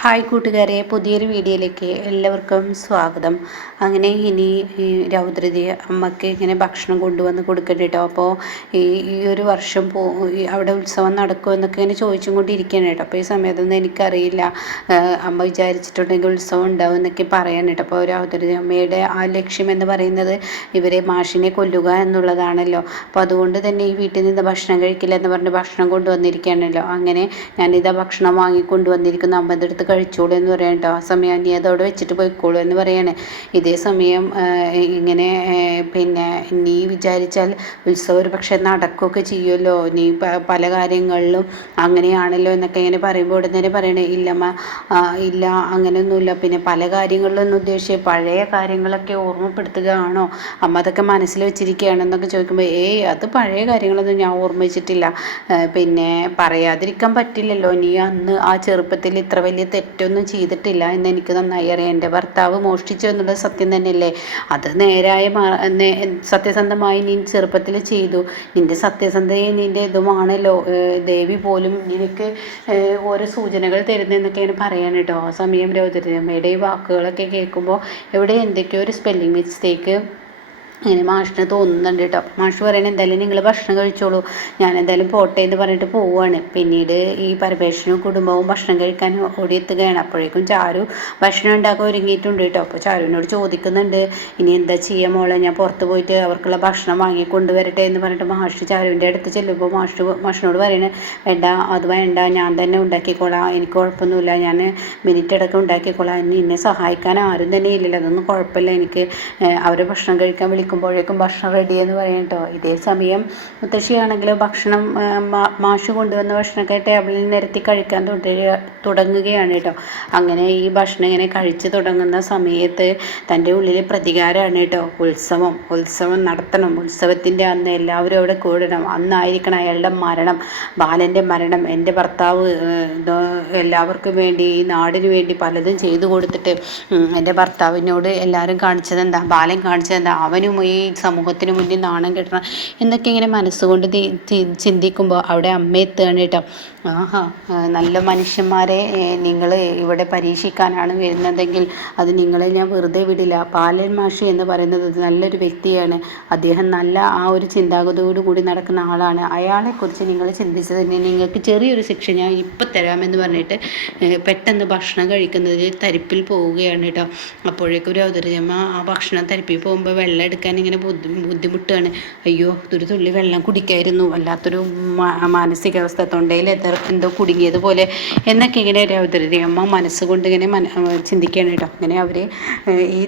Hi കൂട്ടുകാരെ, പുതിയൊരു വീഡിയോയിലേക്ക് എല്ലാവർക്കും സ്വാഗതം. അങ്ങനെ ഇനി രൗദ്രതി അമ്മയ്ക്ക് ഇങ്ങനെ ഭക്ഷണം കൊണ്ടുവന്ന് കൊടുക്കണ്ട കേട്ടോ. അപ്പോൾ ഈ ഒരു വർഷം അവിടെ ഉത്സവം നടക്കുമോ എന്നൊക്കെ ഇങ്ങനെ ചോദിച്ചും കൊണ്ടിരിക്കുകയാണ് കേട്ടോ. അപ്പോൾ ഈ സമയത്തൊന്നും എനിക്കറിയില്ല, അമ്മ വിചാരിച്ചിട്ടുണ്ടെങ്കിൽ ഉത്സവം ഉണ്ടാവും എന്നൊക്കെ പറയാൻ കേട്ടോ. അപ്പോൾ രൗദ്രതി അമ്മയുടെ ആ ലക്ഷ്യം എന്ന് പറയുന്നത് ഇവരെ മാഷിനെ കൊല്ലുക എന്നുള്ളതാണല്ലോ. അപ്പോൾ അതുകൊണ്ട് തന്നെ ഈ വീട്ടിൽ നിന്ന് ഭക്ഷണം കഴിക്കില്ല എന്ന് പറഞ്ഞ് ഭക്ഷണം കൊണ്ടുവന്നിരിക്കുകയാണല്ലോ. അങ്ങനെ ഞാനിതാ ഭക്ഷണം വാങ്ങിക്കൊണ്ടുവന്നിരിക്കുന്നു, അമ്മ എടുത്ത് കഴിച്ചോളൂ എന്ന് പറയാം കേട്ടോ. ആ സമയം നീ അതോടെ വെച്ചിട്ട് പോയിക്കോളൂ എന്ന് പറയാണ്. ഇതേ സമയം ഇങ്ങനെ പിന്നെ നീ വിചാരിച്ചാൽ ഉത്സവം ഒരു പക്ഷെ നടക്കുകയൊക്കെ ചെയ്യുമല്ലോ, നീ പല കാര്യങ്ങളിലും അങ്ങനെയാണല്ലോ എന്നൊക്കെ ഇങ്ങനെ പറയുമ്പോൾ ഉടനെ തന്നെ പറയണേ, ഇല്ലമ്മ ഇല്ല അങ്ങനെയൊന്നുമില്ല, പിന്നെ പല കാര്യങ്ങളിലൊന്നും ഉദ്ദേശിച്ച് പഴയ കാര്യങ്ങളൊക്കെ ഓർമ്മപ്പെടുത്തുകയാണോ അമ്മ, അതൊക്കെ മനസ്സിൽ വെച്ചിരിക്കുകയാണെന്നൊക്കെ ചോദിക്കുമ്പോൾ അത് പഴയ കാര്യങ്ങളൊന്നും ഞാൻ ഓർമ്മ വെച്ചിട്ടില്ല, പിന്നെ പറയാതിരിക്കാൻ പറ്റില്ലല്ലോ, നീ അന്ന് ആ ചെറുപ്പത്തിൽ ഇത്ര വലിയ തെറ്റൊന്നും ചെയ്തിട്ടില്ല എന്ന് എനിക്ക് നന്നായി അറിയാം. എൻ്റെ ഭർത്താവ് മോഷ്ടിച്ചു എന്നുള്ളത് സത്യം തന്നെയല്ലേ, അത് നേരായ സത്യസന്ധമായി നീ ചെറുപ്പത്തിൽ ചെയ്തു, നിൻ്റെ സത്യസന്ധതയും നിൻ്റെ ഇതുമാണല്ലോ ദേവി പോലും നിനക്ക് ഓരോ സൂചനകൾ തരുന്നതെന്നൊക്കെ ഇങ്ങനെ പറയാൻ കേട്ടോ. ആ സമയം രൗദ്രമ്മയുടെ ഈ വാക്കുകളൊക്കെ കേൾക്കുമ്പോൾ എവിടെ എന്തൊക്കെയോ ഒരു സ്പെല്ലിംഗ് മിസ്റ്റേക്ക് അങ്ങനെ മാഷിന് തോന്നുന്നുണ്ട് കേട്ടോ. മാഷ് പറയണത് എന്തായാലും നിങ്ങൾ ഭക്ഷണം കഴിച്ചോളൂ, ഞാൻ എന്തായാലും പോട്ടെ എന്ന് പറഞ്ഞിട്ട് പോവുകയാണ്. പിന്നീട് ഈ പരമേശ്വരനും കുടുംബവും ഭക്ഷണം കഴിക്കാൻ ഓടിയെത്തുകയാണ്. അപ്പോഴേക്കും ചാരു ഭക്ഷണം ഉണ്ടാക്കാൻ ഒരുങ്ങിയിട്ടുണ്ട് കേട്ടോ. അപ്പോൾ ചാരുവിനോട് ചോദിക്കുന്നുണ്ട്, ഇനി എന്താ ചെയ്യുക മോളെ, ഞാൻ പുറത്ത് പോയിട്ട് അവർക്കുള്ള ഭക്ഷണം വാങ്ങിക്കൊണ്ടുവരട്ടെ എന്ന് പറഞ്ഞിട്ട് മാഷ് ചാരുവിൻ്റെ അടുത്ത് ചെല്ലുമ്പോൾ മാഷിനോട് പറയണേ, വേണ്ട അത് വേണ്ട, ഞാൻ തന്നെ ഉണ്ടാക്കിക്കോളാം, എനിക്ക് കുഴപ്പമൊന്നുമില്ല, ഞാൻ മിനിറ്റ് അടക്കം ഉണ്ടാക്കിക്കോളാം, എന്നെ സഹായിക്കാൻ ആരും തന്നെ ഇല്ലല്ലോ, അതൊന്നും കുഴപ്പമില്ല, എനിക്ക് അവരെ ഭക്ഷണം കഴിക്കാൻ വിളിക്കുമ്പോഴേക്കും ഭക്ഷണം റെഡി എന്ന് പറയും കേട്ടോ. ഇതേ സമയം മുത്തശ്ശിയാണെങ്കിലോ ഭക്ഷണം മാഷ് കൊണ്ടുവന്ന ഭക്ഷണമൊക്കെ ടേബിളിൽ നിരത്തി കഴിക്കാൻ തുടങ്ങുകയാണ് കേട്ടോ. അങ്ങനെ ഈ ഭക്ഷണം ഇങ്ങനെ കഴിച്ച് തുടങ്ങുന്ന സമയത്ത് തൻ്റെ ഉള്ളിൽ പ്രതികാരമാണ് കേട്ടോ. ഉത്സവം നടത്തണം, ഉത്സവത്തിൻ്റെ അന്ന് എല്ലാവരും അവിടെ കൂടണം, അന്നായിരിക്കണം അയാളുടെ മരണം, ബാലൻ്റെ മരണം. എൻ്റെ ഭർത്താവ് എല്ലാവർക്കും വേണ്ടി ഈ നാടിന് വേണ്ടി പലതും ചെയ്തു കൊടുത്തിട്ട് എൻ്റെ ഭർത്താവിനോട് എല്ലാവരും കാണിച്ചതെന്താ, ബാലൻ കാണിച്ചതെന്താ, അവനും ഈ സമൂഹത്തിന് മുന്നിൽ നാണം കെട്ടണം എന്നൊക്കെ ഇങ്ങനെ മനസ്സുകൊണ്ട് ചിന്തിക്കുമ്പോൾ അവിടെ അമ്മ എത്തുകയാണ് കേട്ടോ. നല്ല മനുഷ്യന്മാരെ നിങ്ങൾ ഇവിടെ പരീക്ഷിക്കാനാണ് വരുന്നതെങ്കിൽ അത് നിങ്ങളെ ഞാൻ വെറുതെ വിടില്ല. ബാലൻ മാഷി എന്ന് പറയുന്നത് നല്ലൊരു വ്യക്തിയാണ്, അദ്ദേഹം നല്ല ആ ഒരു ചിന്താഗതിയോടു കൂടി നടക്കുന്ന ആളാണ്, അയാളെക്കുറിച്ച് നിങ്ങൾ ചിന്തിച്ചത് തന്നെ നിങ്ങൾക്ക് ചെറിയൊരു ശിക്ഷ ഞാൻ ഇപ്പം തരാമെന്ന് പറഞ്ഞിട്ട് പെട്ടെന്ന് ഭക്ഷണം കഴിക്കുന്നതിൽ തരിപ്പിൽ പോവുകയാണ് കേട്ടോ. അപ്പോഴേക്കും രൗദ്രജമ്മ ആ ഭക്ഷണം തരിപ്പിൽ പോകുമ്പോൾ വെള്ളം എടുക്കാൻ ഇങ്ങനെ ബുദ്ധിമുട്ടാണ്. അയ്യോ, ഒരു തുള്ളി വെള്ളം കുടിക്കായിരുന്നു, വല്ലാത്തൊരു മാനസികാവസ്ഥ, തൊണ്ടയിൽ എന്തോ കുടുങ്ങിയതുപോലെ എന്നൊക്കെ ഇങ്ങനെ രൗദ്രജമ്മ മനസ്സുകൊണ്ട് ഇങ്ങനെ ചിന്തിക്കുകയാണ് കേട്ടോ. അങ്ങനെ അവർ ഈ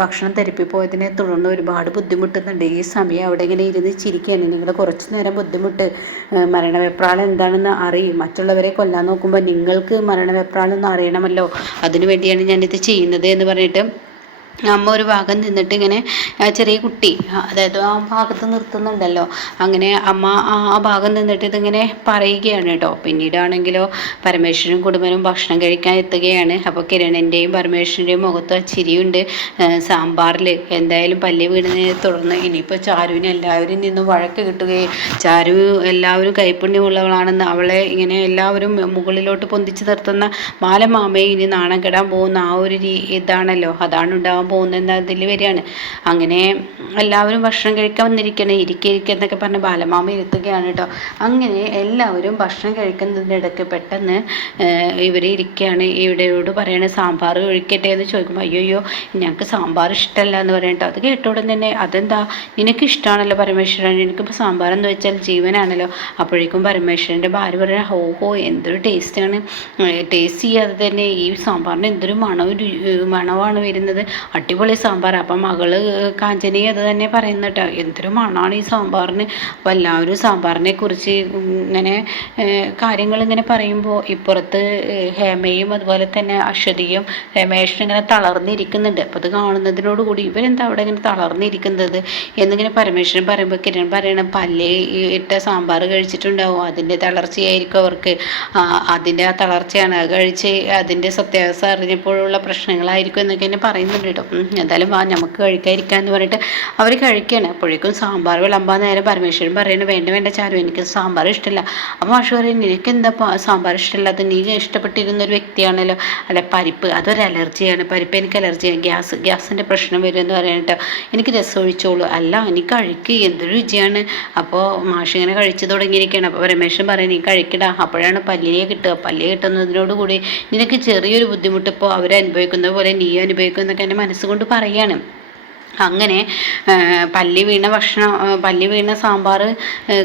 ഭക്ഷണം തരിപ്പി പോയതിനെ തുടർന്ന് ഒരുപാട് ബുദ്ധിമുട്ടുന്നുണ്ട്. ഈ സമയം അവിടെ ഇങ്ങനെ ഇരുന്ന് ചിരിക്കുകയാണ്. നിങ്ങൾ കുറച്ച് നേരം ബുദ്ധിമുട്ട്, മരണവെപ്രാളം എന്താണെന്ന് അറിയും, മറ്റുള്ളവരെ കൊല്ലാൻ നോക്കുമ്പോൾ നിങ്ങൾക്ക് മരണവെപ്രാളൊന്നും അറിയണമല്ലോ, അതിനു വേണ്ടിയാണ് ഞാനിത് ചെയ്യുന്നത് എന്ന് പറഞ്ഞിട്ട് അമ്മ ഒരു ഭാഗം നിന്നിട്ട് ഇങ്ങനെ ചെറിയ കുട്ടി, അതായത് ആ ഭാഗത്ത് നിർത്തുന്നുണ്ടല്ലോ, അങ്ങനെ അമ്മ ആ ഭാഗം നിന്നിട്ട് ഇതിങ്ങനെ പറയുകയാണ് കേട്ടോ. പിന്നീടാണെങ്കിലോ പരമേശ്വരനും കുടുംബനും ഭക്ഷണം കഴിക്കാൻ എത്തുകയാണ്. അപ്പോൾ കിരണിൻ്റെയും പരമേശ്വരൻ്റെയും മുഖത്ത് ചിരിയുണ്ട്. സാമ്പാറിൽ എന്തായാലും പല്ലി വീണതിനെ തുടർന്ന് ഇനിയിപ്പോൾ ചാരുവിന് എല്ലാവരും നിന്നും വഴക്ക് കിട്ടുകയും ചാരു എല്ലാവരും കൈപ്പുണ്യമുള്ളവളാണെന്ന് അവളെ ഇങ്ങനെ എല്ലാവരും മുകളിലോട്ട് പൊന്തിച്ച് നിർത്തുന്ന ബാലമാമയെ ഇനി നാണം കെടാൻ പോകുന്ന ആ ഒരു ഇതാണല്ലോ, അതാണ് ഉണ്ടാവാൻ പോകുന്നത് അതിൽ വരികയാണ്. അങ്ങനെ എല്ലാവരും ഭക്ഷണം കഴിക്കാൻ വന്നിരിക്കണം, ഇരിക്കുന്നൊക്കെ പറഞ്ഞ് ബാലമാമ ഇരുത്തുകയാണ് കേട്ടോ. അങ്ങനെ എല്ലാവരും ഭക്ഷണം കഴിക്കുന്നതിൻ്റെ ഇടയ്ക്ക് പെട്ടെന്ന് ഇവർ ഇരിക്കുകയാണ്. ഇവിടെയോട് പറയണ സാമ്പാർ ഒഴിക്കട്ടെ എന്ന് ചോദിക്കുമ്പോൾ അയ്യോ ഞങ്ങൾക്ക് സാമ്പാർ ഇഷ്ടമല്ല എന്ന് പറയും കേട്ടോ. അത് കേട്ടോടെ തന്നെ അതെന്താ നിനക്ക് ഇഷ്ടമാണല്ലോ പരമേശ്വരൻ, എനിക്കിപ്പോൾ സാമ്പാർ എന്ന് വെച്ചാൽ ജീവനാണല്ലോ. അപ്പോഴേക്കും പരമേശ്വരൻ്റെ ഭാര്യ പറയാം, ഹോ എന്തൊരു ടേസ്റ്റാണ്, ടേസ്റ്റ് ചെയ്യാതെ തന്നെ ഈ സാമ്പാറിന് എന്തൊരു മണമാണ് വരുന്നത്, അടിപൊളി സാമ്പാർ. അപ്പം മകള് കാഞ്ചനി അത് തന്നെ പറയുന്ന കേട്ടോ, എന്തൊരു മണമാണ് ഈ സാമ്പാറിന്. അപ്പോൾ എല്ലാവരും സാമ്പാറിനെ കുറിച്ച് ഇങ്ങനെ കാര്യങ്ങൾ ഇങ്ങനെ പറയുമ്പോൾ ഇപ്പുറത്ത് ഹേമയും അതുപോലെ തന്നെ അശ്വതിയും രമേശനും ഇങ്ങനെ തളർന്നിരിക്കുന്നുണ്ട്. അപ്പോൾ അത് കാണുന്നതിനോടുകൂടി ഇവരെന്താ അവിടെ ഇങ്ങനെ തളർന്നിരിക്കുന്നത് എന്നിങ്ങനെ പരമേശ്വരൻ പറയുമ്പോൾ കിരൺ പറയണം, പല്ല് ഇട്ട സാമ്പാർ കഴിച്ചിട്ടുണ്ടാവും, അതിൻ്റെ തളർച്ചയായിരിക്കും അവർക്ക്, അതിൻ്റെ ആ തളർച്ചയാണ്, അത് കഴിച്ച് അതിൻ്റെ സത്യാവസ്ഥ അറിഞ്ഞപ്പോഴുള്ള പ്രശ്നങ്ങളായിരിക്കും എന്നൊക്കെ എന്നെ പറയുന്നുണ്ട് കേട്ടോ. കേട്ടോ. എന്തായാലും വാ നമുക്ക് കഴിക്കാതിരിക്കാന്ന് പറഞ്ഞിട്ട് അവർ കഴിക്കുകയാണ്. അപ്പോഴേക്കും സാമ്പാർ വിളമ്പാൻ നേരം പരമേശ്വരൻ പറയുന്നത് വേണ്ട വേണ്ട ചാരു, എനിക്ക് സാമ്പാർ ഇഷ്ടമില്ല. അപ്പോൾ മാഷ് പറയും നിനക്ക് എന്താ സാമ്പാർ ഇഷ്ടമില്ലാത്ത, നീ ഇഷ്ടപ്പെട്ടിരുന്ന ഒരു വ്യക്തിയാണല്ലോ. അല്ല പരിപ്പ് അതൊരു അലർജിയാണ്, പരിപ്പ് എനിക്ക് അലർജിയാണ്, ഗ്യാസിൻ്റെ പ്രശ്നം വരുമെന്ന് പറയാനിട്ടോ. എനിക്ക് രസം ഒഴിച്ചോളൂ. അല്ല നീ കഴിക്കുക, എന്തൊരു രുചിയാണ്. അപ്പോൾ മാഷ് ഇങ്ങനെ കഴിച്ചു തുടങ്ങിയിരിക്കുകയാണ്. അപ്പോൾ പരമേശ്വരൻ പറയും നീ കഴിക്കടാ, അപ്പോഴാണ് പല്ലിയെ കിട്ടുക. പല്ലിയെ കിട്ടുന്നതിനോടുകൂടി നിനക്ക് ചെറിയൊരു ബുദ്ധിമുട്ട് ഇപ്പോൾ അവരനുഭവിക്കുന്ന പോലെ നീ അനുഭവിക്കും എന്നൊക്കെ എൻ്റെ മനസ്സുകൊണ്ട് പറയാണ്. അങ്ങനെ പല്ലി വീണ സാമ്പാർ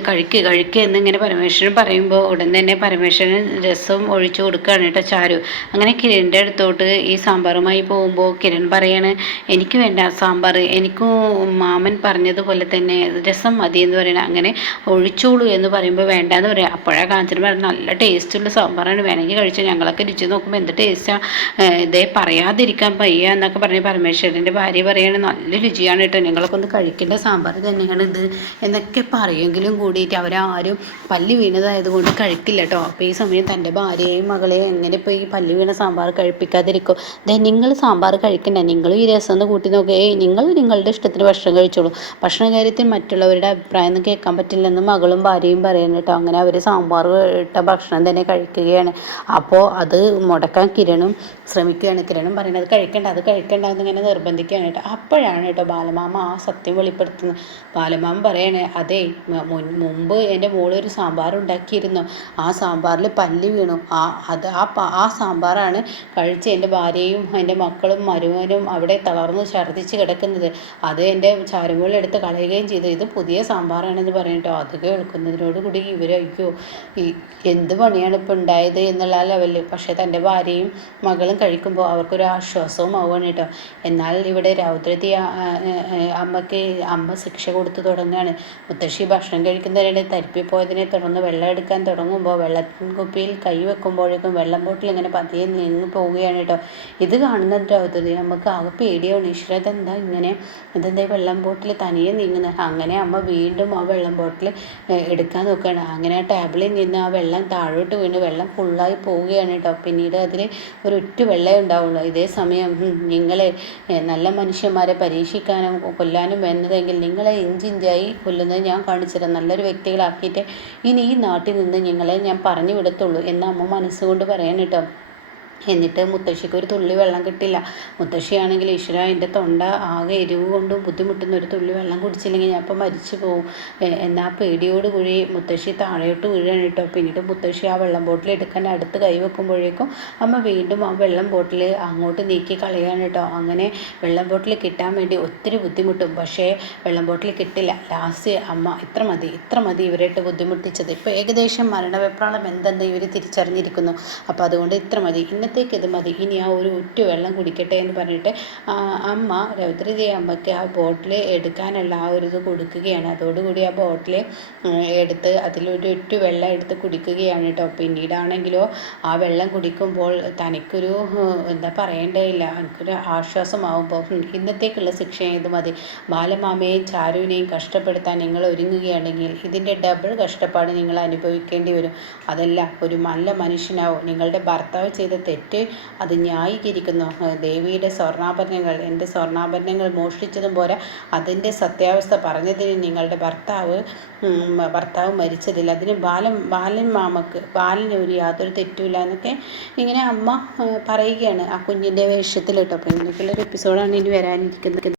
കഴിക്കുക എന്നിങ്ങനെ പരമേശ്വരൻ പറയുമ്പോൾ ഉടൻ തന്നെ പരമേശ്വരൻ രസം ഒഴിച്ചു കൊടുക്കുകയാണ് കേട്ടോ ചാരു. അങ്ങനെ കിരണിൻ്റെ അടുത്തോട്ട് ഈ സാമ്പാറുമായി പോകുമ്പോൾ കിരൺ പറയാണ് എനിക്ക് വേണ്ട സാമ്പാർ, എനിക്കും മാമൻ പറഞ്ഞതുപോലെ തന്നെ രസം മതി എന്ന് പറയണം. അങ്ങനെ ഒഴിച്ചോളൂ എന്ന് പറയുമ്പോൾ വേണ്ടാന്ന് പറയാം. അപ്പോഴാണ് കാഞ്ചന പറഞ്ഞത് നല്ല ടേസ്റ്റുള്ള സാമ്പാറാണ്, വേണമെങ്കിൽ കഴിച്ചു, ഞങ്ങളൊക്കെ രുചി നോക്കുമ്പോൾ എന്ത് ടേസ്റ്റാണ്, ഇതേ പറയാതിരിക്കാൻ വയ്യ എന്നൊക്കെ പറഞ്ഞ് പരമേശ്വരൻ്റെ ഭാര്യ പറയാണ് നല്ല രുചിയാണ് കേട്ടോ, ഞങ്ങളൊക്കെ ഒന്ന് കഴിക്കേണ്ട സാമ്പാർ തന്നെയാണ് ഇത് എന്നൊക്കെ പറയെങ്കിലും കൂടിയിട്ട് അവരാരും പല്ലി വീണതായതുകൊണ്ട് കഴിക്കില്ല കേട്ടോ. അപ്പോൾ ഈ സമയം തൻ്റെ ഭാര്യയെയും മകളെയും എങ്ങനെ ഇപ്പോൾ ഈ പല്ലി വീണ സാമ്പാർ കഴിപ്പിക്കാതിരിക്കും. നിങ്ങൾ സാമ്പാർ കഴിക്കണ്ട, നിങ്ങൾ ഈ രസം ഒന്ന് കൂട്ടി നോക്കുക, നിങ്ങൾ നിങ്ങളുടെ ഇഷ്ടത്തിന് ഭക്ഷണം കഴിച്ചോളൂ, ഭക്ഷണ കാര്യത്തിൽ മറ്റുള്ളവരുടെ അഭിപ്രായം ഒന്നും കേൾക്കാൻ പറ്റില്ലെന്ന് മകളും ഭാര്യയും പറയുന്നു കേട്ടോ. അങ്ങനെ അവർ സാമ്പാർ ഇട്ട ഭക്ഷണം തന്നെ കഴിക്കുകയാണ്. അപ്പോൾ അത് മുടക്കാൻ കിരണും ശ്രമിക്കുകയാണ്. കിരണും പറയുന്നത് അത് കഴിക്കണ്ട എന്നിങ്ങനെ നിർബന്ധിക്കുകയാണ് കേട്ടോ. അപ്പോഴാണ് കേട്ടോ ബാലമാമ ആ സത്യം വെളിപ്പെടുത്തുന്നത്. ബാലമാമ പറയണേ അതെ, മുമ്പ് എൻ്റെ മോളൊരു സാമ്പാർ ഉണ്ടാക്കിയിരുന്നു, ആ സാമ്പാറിൽ പല്ലി വീണു, ആ സാമ്പാറാണ് കഴിച്ച് എൻ്റെ ഭാര്യയും എൻ്റെ മക്കളും മരുമനും അവിടെ തളർന്ന് ഛർദ്ദിച്ച് കിടക്കുന്നത്, അത് എൻ്റെ ചാരുമോൾ എടുത്ത് കളയുകയും ചെയ്തു, ഇത് പുതിയ സാമ്പാറാണെന്ന് പറഞ്ഞിട്ടോ. അത് കേൾക്കുന്നതിനോട് കൂടി അയ്യോ എന്ത് പണിയാണ് ഇപ്പോൾ ഉണ്ടായത് എന്നുള്ള ലെവലിൽ. പക്ഷേ തൻ്റെ ഭാര്യയും മകളും കഴിക്കുമ്പോൾ അവർക്കൊരു ആശ്വാസവും ആവുകയാണ് കേട്ടോ. എന്നാൽ ഇവിടെ രൗദ്രതി അമ്മ ശിക്ഷ കൊടുത്തു തുടങ്ങുകയാണ്. മുത്തശ്ശി ഭക്ഷണം കഴിക്കുന്നതിനിടെ തരിപ്പിപ്പോയതിനെ തുടർന്ന് വെള്ളം എടുക്കാൻ തുടങ്ങുമ്പോൾ വെള്ളത്തിൻ കുപ്പിയിൽ കൈ വെക്കുമ്പോഴേക്കും വെള്ളം ബോട്ടിൽ ഇങ്ങനെ പതിയെ നീങ്ങി പോവുകയാണ് കേട്ടോ. ഇത് കാണുന്ന രൗദ്രതി അമ്മക്ക് ആകെ പേടിയാണ്. ഈശ്വര ഇതെന്താ വെള്ളം ബോട്ടിൽ തനിയെ നീങ്ങുന്നത്. അങ്ങനെ അമ്മ വീണ്ടും ആ വെള്ളം ബോട്ടിൽ എടുക്കാൻ നോക്കുകയാണ്. അങ്ങനെ ആ ടേബിളിൽ നിന്ന് ആ വെള്ളം താഴോട്ട് വീണ് വെള്ളം ഫുള്ളായി പോവുകയാണ് കേട്ടോ. പിന്നീട് അതിൽ ഒരൊറ്റ വെള്ളമേ ഉണ്ടാവുള്ളൂ. ഇതേ സമയം നിങ്ങളെ നല്ല മനുഷ്യന്മാരെ പരീക്ഷിക്കാനും കൊല്ലാനും വരുന്നതെങ്കിൽ നിങ്ങളെ ഇഞ്ചിഞ്ചായി കൊല്ലുന്നത് ഞാൻ കാണിച്ചുതരാം, നല്ലൊരു വ്യക്തികളാക്കിയിട്ട് ഇനി ഈ നാട്ടിൽ നിന്ന് നിങ്ങളെ ഞാൻ പറഞ്ഞു വിടത്തുള്ളൂ എന്ന് അമ്മ മനസ്സുകൊണ്ട് പറയാൻ കേട്ടോ. എന്നിട്ട് മുത്തശ്ശിക്ക് ഒരു തുള്ളി വെള്ളം കിട്ടില്ല. മുത്തശ്ശിയാണെങ്കിൽ ഈശ്വര എൻ്റെ തൊണ്ട ആകെ എരിവ് കൊണ്ടും ബുദ്ധിമുട്ടുന്ന, ഒരു തുള്ളി വെള്ളം കുടിച്ചില്ലെങ്കിൽ ഞാൻ ഇപ്പം മരിച്ചു പോകും എന്നാ പേടിയോട് കൂടി മുത്തശ്ശി താഴോട്ട് വീഴാണ് കേട്ടോ. പിന്നീട് മുത്തശ്ശി ആ വെള്ളം ബോട്ടിൽ എടുക്കാൻ അടുത്ത് കൈ വെക്കുമ്പോഴേക്കും അമ്മ വീണ്ടും ആ വെള്ളം ബോട്ടിൽ അങ്ങോട്ട് നീക്കി കളയാണ് കേട്ടോ. അങ്ങനെ വെള്ളം ബോട്ടിൽ കിട്ടാൻ വേണ്ടി ഒത്തിരി ബുദ്ധിമുട്ടും, പക്ഷേ വെള്ളം ബോട്ടിൽ കിട്ടില്ല. ലാസ്റ്റ് അമ്മ ഇത്ര മതി ഇവരായിട്ട് ബുദ്ധിമുട്ടിച്ചത്, ഇപ്പോൾ ഏകദേശം മരണവെപ്രാളം എന്തെന്ന് ഇവർ തിരിച്ചറിഞ്ഞിരിക്കുന്നു, അപ്പോൾ അതുകൊണ്ട് ഇത്ര മതി, ഇന്നത്തേക്ക് ഇത് മതി, ഇനി ആ ഒരു ഒറ്റ വെള്ളം കുടിക്കട്ടെ എന്ന് പറഞ്ഞിട്ട് അമ്മ രൗദ്രതി അമ്മയ്ക്ക് ആ ബോട്ടിൽ എടുക്കാനുള്ള ആ ഒരു ഇത് കൊടുക്കുകയാണ്. അതോടുകൂടി ആ ബോട്ടിൽ എടുത്ത് അതിലൊരു ഒറ്റ വെള്ളം എടുത്ത് കുടിക്കുകയാണ് കേട്ടോ. പിന്നീടാണെങ്കിലോ ആ വെള്ളം കുടിക്കുമ്പോൾ തനിക്കൊരു എന്താ പറയേണ്ടതില്ല, എനിക്കൊരു ആശ്വാസമാകുമ്പോൾ ഇന്നത്തേക്കുള്ള ശിക്ഷ ഇത് മതി, ബാലമാമയെയും ചാരുവിനെയും കഷ്ടപ്പെടുത്താൻ നിങ്ങൾ ഒരുങ്ങുകയാണെങ്കിൽ ഇതിൻ്റെ ഡബിൾ കഷ്ടപ്പാട് നിങ്ങൾ അനുഭവിക്കേണ്ടി വരും. അതല്ല ഒരു നല്ല മനുഷ്യനാവും. നിങ്ങളുടെ ഭർത്താവ് ചെയ്ത തെറ്റ് അത് ന്യായീകരിക്കുന്നു. ദേവിയുടെ സ്വർണ്ണാഭരണങ്ങൾ, എൻ്റെ സ്വർണ്ണാഭരണങ്ങൾ മോഷ്ടിച്ചതും പോരാ, അതിൻ്റെ സത്യാവസ്ഥ പറഞ്ഞതിന് നിങ്ങളുടെ ഭർത്താവ് മരിച്ചതില്ല, അതിന് ബാലന് ഒരു യാതൊരു തെറ്റുമില്ല എന്നൊക്കെ ഇങ്ങനെ അമ്മ പറയുകയാണ് ആ കുഞ്ഞിൻ്റെ വേഷത്തിൽ കേട്ടോ. അപ്പോൾ ഇങ്ങനെയൊക്കെയുള്ളൊരു എപ്പിസോഡാണ് ഇനി വരാനിരിക്കുന്നത്.